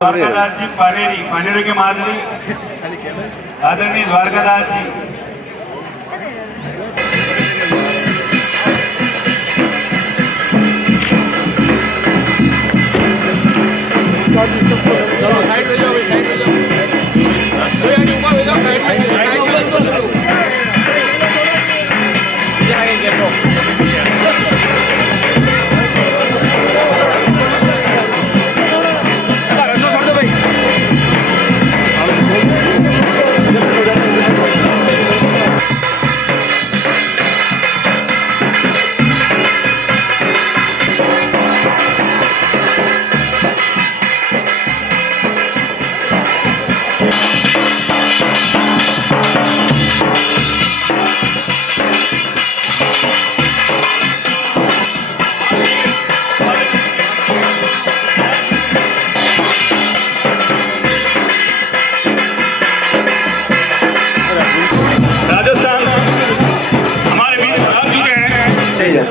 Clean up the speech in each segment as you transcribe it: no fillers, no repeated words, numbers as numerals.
द्वारकादास जी पानेरी के मादरी आदरणीय द्वारकादास जी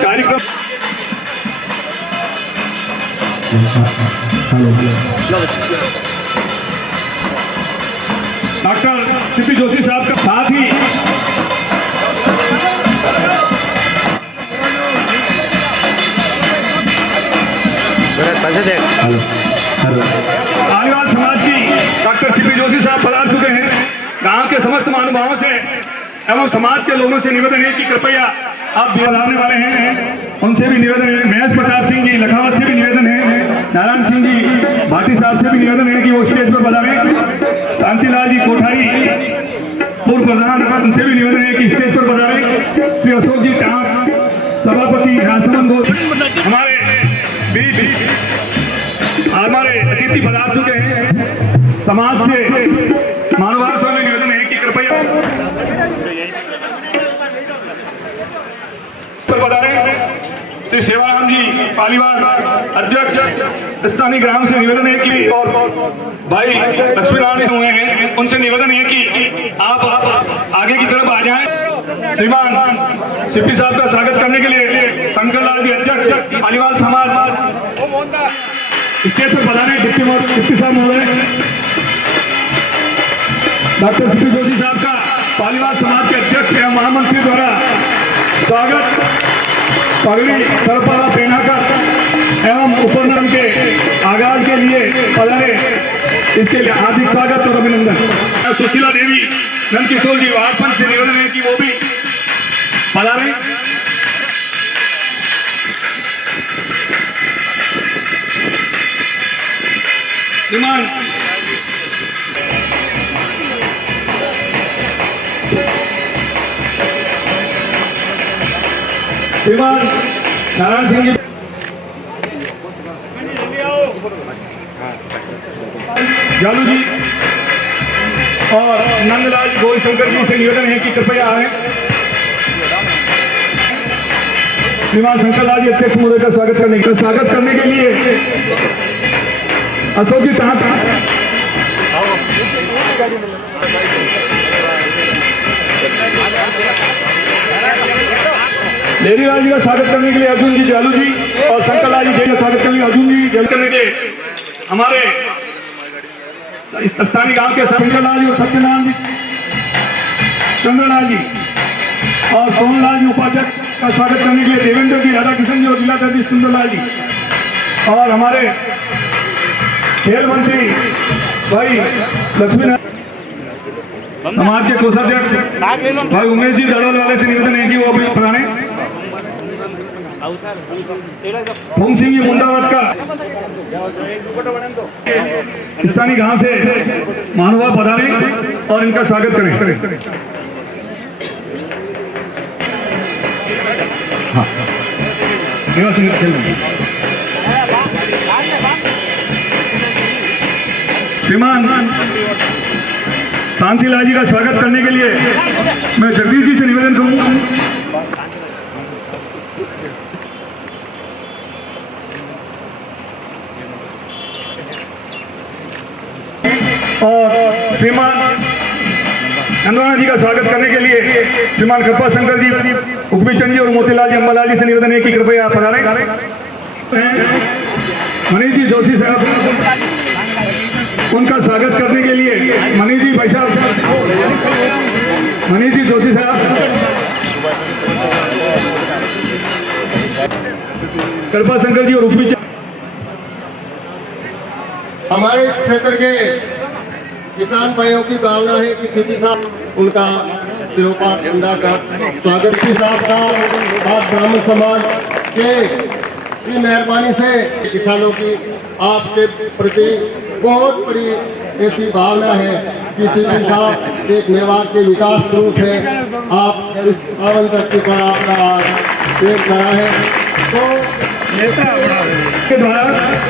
कार्यक्रम डॉक्टर सीपी जोशी साहब का साथ ही आदिवासी समाज की डॉक्टर सीपी जोशी साहब पधार चुके हैं। गांव के समस्त महानुभावों से एवं समाज के लोगों से निवेदन है कि कृपया आप भी पधारने वाले हैं, उनसे भी निवेदन है। महेश प्रताप सिंह जी लखावत से भी निवेदन है। नारायण सिंह जी भाटी साहब से भी निवेदन है कि वो स्टेज पर पधारें। शांतिलाल जी कोठारी पूर्व प्रधान, उनसे भी निवेदन है कि स्टेज पर पधारें। श्री अशोक जी टाँक सभापति राजसमंद घोष हमारे बीच हमारे अतिथि पधार चुके हैं। समाज से मानवता से निवेदन है कि कृपया श्री सेवाराम जी पालीवाल अध्यक्ष स्थानीय ग्राम से निवेदन है कि और भाई लक्ष्मीनारायण हुए हैं, उनसे निवेदन है कि आप आगे की तरफ आ जाएं। श्रीमान सीपी साहब का स्वागत करने के लिए शंकरलाल जी अध्यक्ष पालीवाल समाज स्टेज पर पधारे। डिप्टी साहब महोदय डॉक्टर सीपी जोशी साहब का पालीवाल समाज के अध्यक्ष एवं महामंत्री द्वारा स्वागत पगड़ी सरपाला पहनाकर एवं उपनयन के आगाज के लिए पधारे, इसके लिए हार्दिक स्वागत और अभिनंदन। सुशीला देवी नंदकिशोर जी वार्ड पंच से निवेदन है कि वो भी पधारे। श्रीमान नारायण सिंह जी जालू जी और नंदलाल गौरीशंकर जी से निवेदन है कि कृपया आए। श्रीमान शंकरलाल जी अध्यक्ष महोदय का स्वागत करने के लिए अशोक जी कहाँ लेरीलाल जी का स्वागत करने के लिए अर्जुन जी जालू जी और शंकरलाल जी का स्वागत करने अर्जुन जी करने के हमारे स्थानीय गांव के शंकरलाल जी और सत्यनारायण जी चंद्रलाल जी और सोमलाल जी उपाध्यक्ष का स्वागत करने के लिए देवेंद्र जी राधाकृष्ण जी और जिलाधर जी सुंदरलाल जी और हमारे खेल मंत्री भाई लक्ष्मीनारायण समाज के कोषाध्यक्ष भाई उमेश जी दड़ोल वाले से निवेदन है कि वो अभी पधारे। भूम सिंह जी मुंडावत का स्थानीय गांव से महानुभाव पधारे और इनका स्वागत करें। हाँ श्रीमान शांतिलाल जी का स्वागत करने के लिए मैं जगदीश जी से निवेदन करूंगा। और श्रीमान नंदवाना जी का स्वागत करने के लिए श्रीमान कृपा शंकर जी, उकमी चंद जी और मोतीलाल जी अम्बालाल जी से निवेदन है कि कृपया आप पधारें। मनीष जी जोशी साहब उनका स्वागत करने के लिए मनीष जी भाई साहब, मनीष जी जोशी साहब, कृपा शंकर जी और उपवी हमारे इस क्षेत्र के किसान भाइयों की भावना है कि सीपी साहब उनका सिरोपात अंदा कर स्वागत की साथ आप ब्राह्मण समाज के की मेहरबानी से किसानों की आपके प्रति बहुत बड़ी ऐसी भावना है कि सीपी साहब एक मेवाड़ के विकास स्वरूप है। आप इस पावन धरती पर आपका पेश करा है तो के द्वारा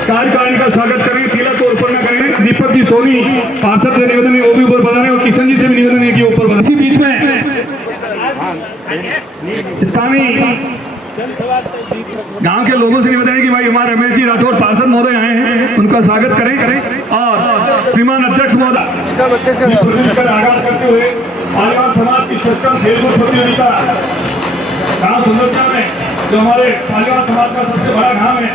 कार्यकारिणी का स्वागत करें, तिलक को ऊपर न करें। दीपक जी सोनी पार्षद से निवेदन है वो भी ऊपर बना रहे और किशन जी से भी निवेदन है कि ऊपर बना। इसी बीच में स्थानीय गांव के लोगों से निवेदन है कि भाई हमारे रमेश जी राठौर पार्षद महोदय आए हैं, उनका स्वागत करें और श्रीमान अध्यक्ष महोदय आगाज करते हुए पालीवाल समाज की श्रेष्ठतम खेलकूद प्रतियोगिता गाँव सुंदरता में जो हमारे पालीवाल समाज का सबसे बड़ा गाँव है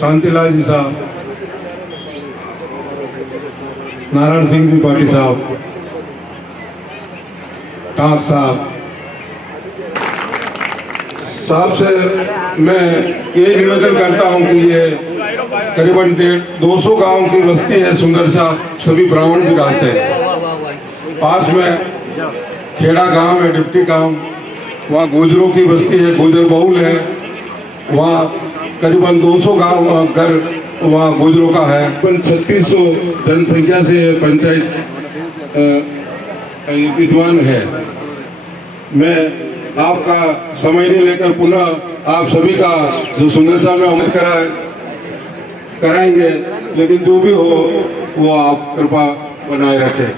शांतिलाल जी साहब, नारायण सिंह जी पाटिल साहब, टाक साहब से मैं ये निवेदन करता हूँ कि ये करीबन 200 गांव की बस्ती है सुंदरसा, सभी ब्राह्मण भी रहते हैं। पास में खेड़ा गांव है, डिप्टी गांव, वहाँ गुजरों की बस्ती है, गुजर बहुल है। वहाँ करीबन 200 गांव घर वहाँ गुजरों का है। 3600 जनसंख्या से पंचायत विद्वान है। मैं आपका समय नहीं लेकर पुनः आप सभी का जो सुंदरसा में अमल कराएंगे, लेकिन जो भी हो वो आप कृपा बनाए रखें।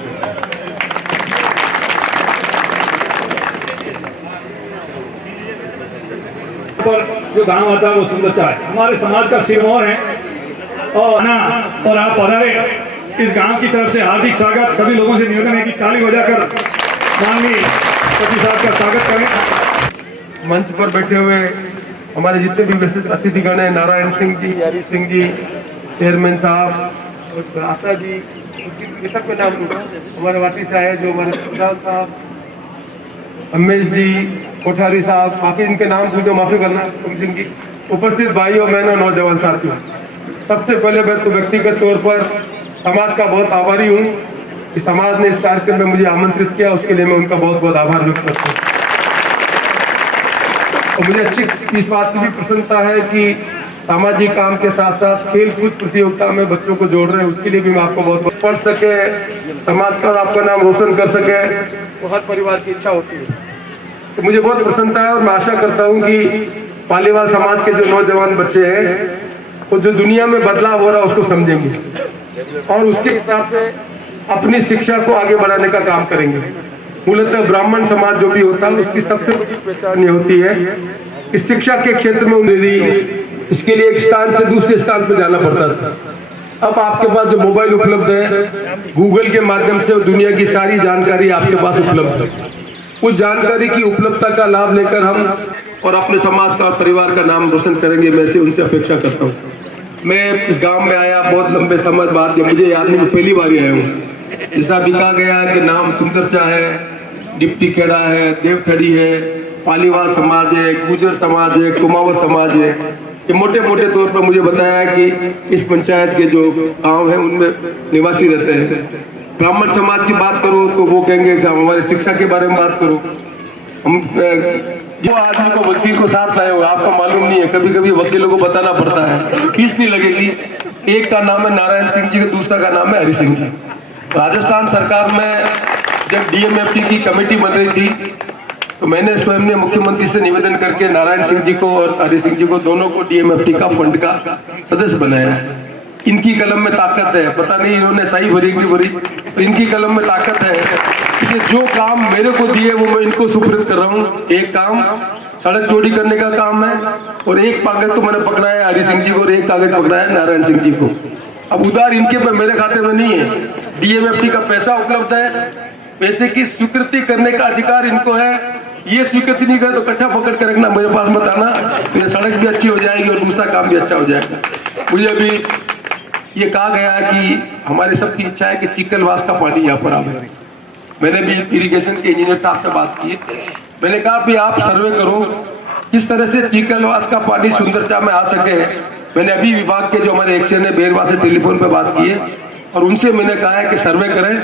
पर जो गांव आता है वो सुंदरसा है, हमारे समाज का सिरमौर है। और आप पधारे इस गांव की तरफ से हार्दिक स्वागत। सभी लोगों से निवेदन है कि ताली बजाकर माननीय सचिव साहब का स्वागत करें। मंच पर बैठे हुए हमारे जितने भी विशिष्ट अतिथिगण हैं, नारायण सिंह जी, हरी सिंह जी, चेयरमैन साहब, आशा जी, ये सब के नाम हमारे वाटी साहब, जो हमारे प्रधान साहब, अमेश जी, कोठारी साहब, बाकी इनके नाम पूछो माफी करना सिंह जी, उपस्थित भाइयों बहनों नौजवान साथियों, सबसे पहले मैं तो व्यक्तिगत तौर पर समाज का बहुत आभारी हूँ कि समाज ने इस कार्यक्रम में मुझे आमंत्रित किया, उसके लिए मैं उनका बहुत बहुत आभार व्यक्त करता हूँ। और मुझे अच्छी इस बात की भी प्रसन्नता है कि सामाजिक काम के साथ साथ खेल कूद प्रतियोगिता में बच्चों को जोड़ रहे हैं, उसके लिए भी मैं आपको बहुत बहुत पढ़ सके, समाज का आपका नाम रोशन कर सके, तो हर परिवार की इच्छा होती है। तो मुझे बहुत प्रसन्नता है और मैं आशा करता हूँ कि पालीवाल समाज के जो नौजवान बच्चे हैं वो जो दुनिया में बदलाव हो रहा है उसको समझेंगे और उसके हिसाब से अपनी शिक्षा को आगे बढ़ाने का काम करेंगे। मूलतः ब्राह्मण समाज जो भी होता है उसकी सबसे बड़ी पहचान ये होती है कि शिक्षा के क्षेत्र में उन्हें इसके लिए एक स्थान से दूसरे स्थान पर जाना पड़ता था। अब आपके पास जो मोबाइल उपलब्ध है, गूगल के माध्यम से दुनिया की सारी जानकारी आपके पास उपलब्ध है। उस जानकारी की उपलब्धता का लाभ लेकर हम और अपने समाज का और परिवार का नाम रोशन करेंगे, मैं उनसे अपेक्षा करता हूँ। मैं इस गांव में आया बहुत लंबे समय बाद, मुझे याद नहीं, पहली बार आया हूँ। जैसा भी कहा गया कि नाम सुंदरसा है, डिप्टी खेड़ा है, देवथड़ी है, पालीवाल समाज है, गुजर समाज है, कुमावत समाज है, ये मोटे मोटे तौर पर मुझे बताया कि इस पंचायत के जो गांव हैं उनमें निवासी रहते हैं। ब्राह्मण समाज की बात करो तो वो कहेंगे हमारे शिक्षा के बारे में बात करो। हम जो आदमी को वकील को साथ लाए हो आपको मालूम नहीं है, कभी कभी वकीलों को बताना पड़ता है, फीस नहीं लगेगी। एक का नाम है नारायण सिंह जी, दूसरा का नाम है हरी सिंह जी। राजस्थान सरकार में जब DMFT की कमेटी बन रही थी तो मैंने स्वयं ने मुख्यमंत्री से निवेदन करके नारायण सिंह जी को और हरी सिंह जी को दोनों को DMFT का फंड का सदस्य बनाया है। इनकी कलम में ताकत है, पता नहीं इन्होंने सही भरी नहीं भरी, इनकी कलम में ताकत है। इसे जो काम मेरे को दिए वो मैं इनको सुपुर्द कर रहा हूँ। एक काम सड़क चौड़ी करने का काम है और एक कागज तो मैंने पकड़ा है हरी सिंह जी को और एक कागज पकड़ा है नारायण सिंह जी को। अब उधार इनके पे मेरे खाते में नहीं है, DMFT का पैसा उपलब्ध है, पैसे की स्वीकृति करने का अधिकार इनको है। ये स्वीकृति नहीं करे तो कट्ठा पकड़ कर रखना, मेरे पास मत आना, तो ये सड़क भी अच्छी हो जाएगी और दूसरा काम भी अच्छा हो जाएगा। मुझे अभी ये कहा गया है कि हमारे सबकी इच्छा है कि चिकलवास का पानी यहाँ पर आवे। मैंने भी इरिगेशन के इंजीनियर साहब से बात की, मैंने कहा भी आप सर्वे करो किस तरह से चिकलवास का पानी सुंदरता में आ सके। मैंने अभी विभाग के जो हमारे एक्शन है बेरवा से टेलीफोन पे बात की है और उनसे मैंने कहा है कि सर्वे करें,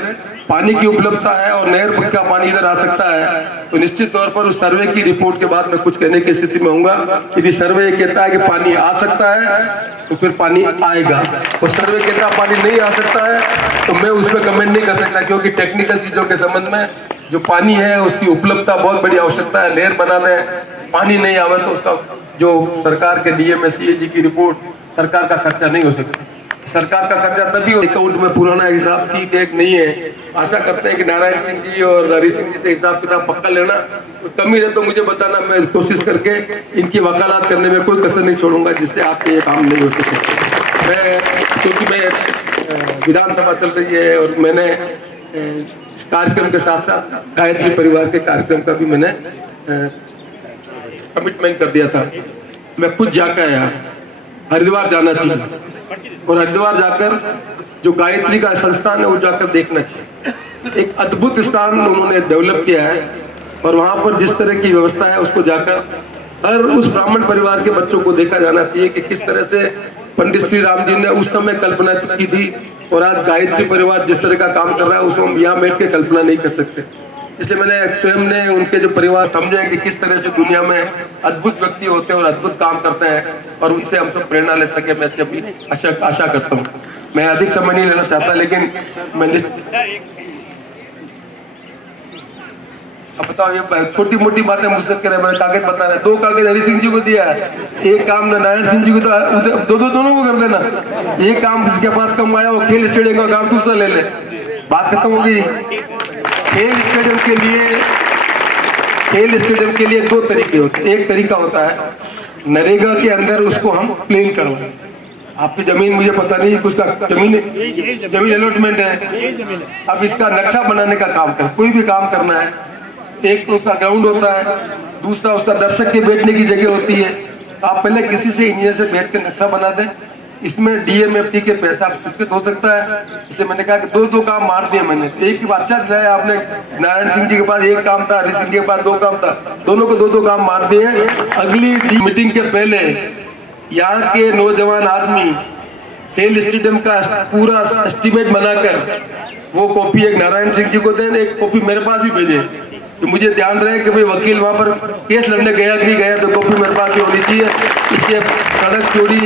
पानी की उपलब्धता है और नहर का पानी इधर आ सकता है तो निश्चित तौर पर उस सर्वे की रिपोर्ट के बाद मैं कुछ कहने की स्थिति में होऊंगा। यदि सर्वे कहता है कि पानी आ सकता है तो फिर पानी आएगा, और सर्वे कहता है पानी नहीं आ सकता है तो मैं उस पर कमेंट नहीं कर सकता, क्योंकि टेक्निकल चीजों के संबंध में जो पानी है उसकी उपलब्धता बहुत बड़ी आवश्यकता है। नहर बना दें, पानी नहीं आवे तो उसका जो सरकार के DMSCAG की रिपोर्ट, सरकार का खर्चा नहीं हो सकता। सरकार का खर्चा तभी अकाउंट में पुराना हिसाब ठीक एक नहीं है। आशा करते हैं कि नारायण सिंह जी और हरी सिंह जी से हिसाब किताब पक्का लेना, तो कमी रहे तो मुझे बताना, मैं कोशिश करके इनकी वकालत करने में कोई कसर नहीं छोड़ूंगा जिससे आपके ये काम नहीं हो सके। मैं क्योंकि मैं विधानसभा चल रही है और मैंने इस कार्यक्रम के साथ साथ गायत्री परिवार के कार्यक्रम का भी मैंने कमिटमेंट कर दिया था। मैं खुद जाकर आया, हरिद्वार जाना चाहिए और हरिद्वार जाकर जो गायत्री का संस्थान है वो जाकर देखना चाहिए। एक अद्भुत स्थान उन्होंने डेवलप किया है और वहाँ पर जिस तरह की व्यवस्था है उसको जाकर हर उस ब्राह्मण परिवार के बच्चों को देखा जाना चाहिए कि किस तरह से पंडित श्री राम जी ने उस समय कल्पना की थी और आज गायत्री परिवार जिस तरह का काम कर रहा है उसको हम यहाँ बैठ के कल्पना नहीं कर सकते। इसलिए मैंने स्वयं ने उनके जो परिवार समझे कि किस तरह से दुनिया में अद्भुत व्यक्ति होते हैं और अद्भुत काम करते हैं और उनसे हम सब प्रेरणा ले सके, मैं अभी आशा करता हूँ। मैं अधिक समय नहीं लेना चाहता, लेकिन मैं अब बताओ ये छोटी मोटी बातें मुझसे करें, मैंने कागज बता रहे 2 कागज हरि सिंह जी को दिया है, एक काम नारायण सिंह जी को तो दोनों को कर देना, एक काम जिसके पास कम आया वो खेल स्टेडियम का काम दूसरा ले ले, बात खत्म हो गई। खेल स्टेडियम के लिए 2 तरीके होते हैं। एक तरीका होता है नरेगा के अंदर उसको हम प्लेन करवाएं। आपकी जमीन मुझे पता नहीं, उसका जमीन अलॉटमेंट है, अब इसका नक्शा बनाने का काम कर, कोई भी काम करना है, एक तो उसका ग्राउंड होता है, दूसरा उसका दर्शक के बैठने की जगह होती है। आप पहले किसी से इंजीनियर से बैठ के नक्शा बना दें, इसमें DMFT के पैसा आप स्वीकृत हो सकता है। इसलिए मैंने कहा कि 2 काम मार दिए मैंने। एक की बात अच्छा है, आपने नारायण सिंह जी के पास 1 काम था, हरि सिंह जी के पास 2 काम था, दोनों को 2 काम मार दिए। अगली मीटिंग के पहले यहाँ के नौजवान आदमी खेल स्टेडियम का पूरा एस्टिमेट बनाकर वो कॉपी एक नारायण सिंह जी को दें, एक कॉपी मेरे पास भी भेजें। तो मुझे ध्यान रहे कि भाई वकील वहाँ पर केस लड़ने गया कि नहीं गया, तो कॉपी मेरे पास भी होनी चाहिए। इसलिए सड़क चौड़ी,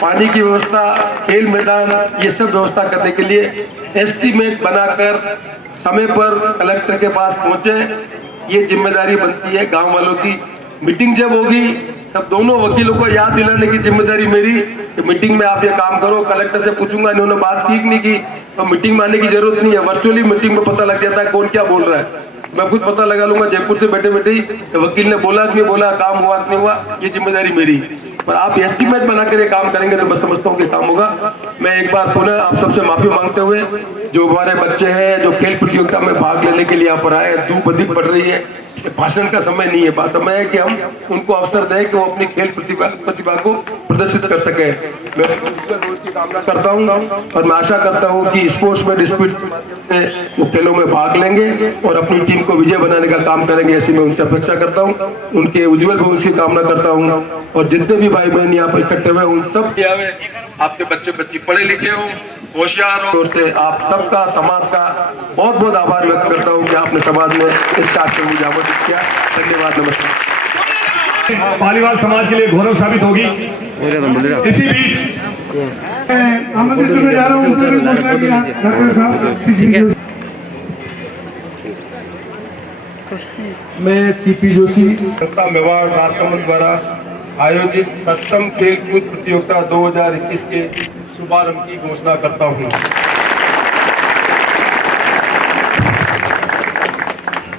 पानी की व्यवस्था, खेल मैदान, ये सब व्यवस्था करने के लिए एस्टीमेट बनाकर समय पर कलेक्टर के पास पहुंचे, ये जिम्मेदारी बनती है गांव वालों की। मीटिंग जब होगी तब दोनों वकीलों को याद दिलाने की जिम्मेदारी मेरी कि मीटिंग में आप ये काम करो। कलेक्टर से पूछूंगा इन्होंने बात की कि नहीं की, तो मीटिंग में आने की जरूरत नहीं है, वर्चुअली मीटिंग में पता लग जाता है कौन क्या बोल रहा है। मैं खुद पता लगा लूंगा जयपुर से बैठे बैठे ही वकील ने बोला कि नहीं बोला, काम हुआ कि नहीं हुआ, ये जिम्मेदारी मेरी। पर आप एस्टीमेट बनाकर ये काम करेंगे तो मैं समझता हूँ कि काम होगा। मैं एक बार पुनः आप सबसे माफी मांगते हुए, जो हमारे बच्चे हैं जो खेल प्रतियोगिता में भाग लेने के लिए यहाँ पर आए, धूप अधिक पड़ रही है, भाषण का समय नहीं है, समय है कि हम उनको अवसर दें कि वो अपनी खेल प्रतिभा को प्रदर्शित कर सके। मैं की कामना करता हूँ और मैं आशा करता हूँ कि स्पोर्ट्स में डिस्प्यूट से वो खेलों में भाग लेंगे और अपनी टीम को विजय बनाने का काम करेंगे, ऐसी मैं उनसे अपेक्षा करता हूँ। उनके उज्जवल भविष्य की कामना करता हूँ और जितने भी भाई बहन यहाँ पर इकट्ठे हुए उन सब आपके बच्चे बच्ची पढ़े लिखे हो, होशियार हो, और से आप सबका समाज का बहुत बहुत आभार व्यक्त करता हूँ कि आपने समाज में इस कार्यक्रम को आमंत्रित किया। धन्यवाद, नमस्कार। पालीवाल समाज के लिए गौरव साबित होगी। इसी बीच आमंत्रित करने जा रहा हूँ डॉक्टर साहब मैं CP जोशी संस्था मेवाड़ राजसमंद द्वारा आयोजित सष्टम खेलकूद प्रतियोगिता 2021 के शुभारंभ की घोषणा करता हूँ।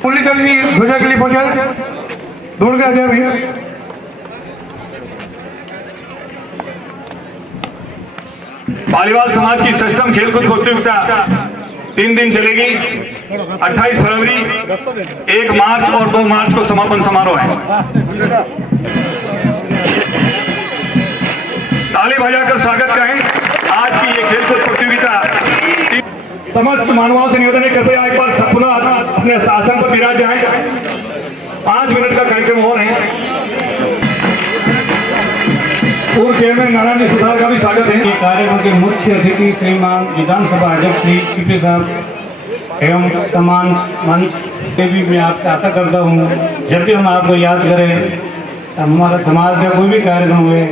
मुरलीधर जी ध्वजा के लिए पहुंचा, दौड़ के आ जाए भैया। पालीवाल समाज की सष्टम खेलकूद प्रतियोगिता 3 दिन चलेगी। 28 फरवरी, 1 मार्च और 2 मार्च को समापन समारोह है। ताली बजाकर स्वागत करें आज की ये खेलकूद प्रतियोगिता। समस्त मानवाओं से निवेदन है कृपया एक बार पुनः अपने आसन पर विराज जाएं। 5 मिनट का कार्यक्रम और है। पूर्व चेयरमैन नारायण जी सुधार का भी स्वागत है। कार्यक्रम के मुख्य अतिथि श्रीमान विधानसभा अध्यक्ष श्री CP साहब एवं तमाम मंच के भी मैं आपसे आशा करता हूँ जब भी हम आपको याद करें हमारा समाज का कोई भी कार्यक्रम हुए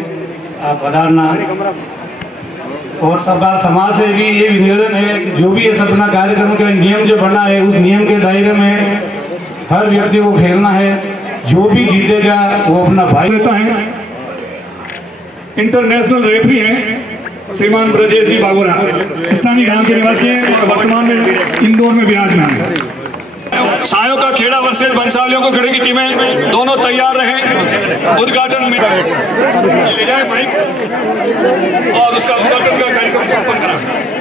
आप पधारना। और सबका समाज से भी ये निवेदन है कि जो भी ये सपना कार्यक्रम का नियम जो बना है उस नियम के दायरे में हर व्यक्ति को खेलना है, जो भी जीतेगा वो अपना भाई रहता है। इंटरनेशनल रेफरी हैं श्रीमान ब्रजेश जी बागोरा, स्थानीय गांव के निवासी हैं और वर्तमान में इंदौर में विराजमान है। सायों का खेड़ा वर्सेस बंसालियों को खेड़े की टीमें दोनों तैयार रहे। उद्घाटन में ले जाए माइक और उसका उद्घाटन का कार्यक्रम संपन्न करा।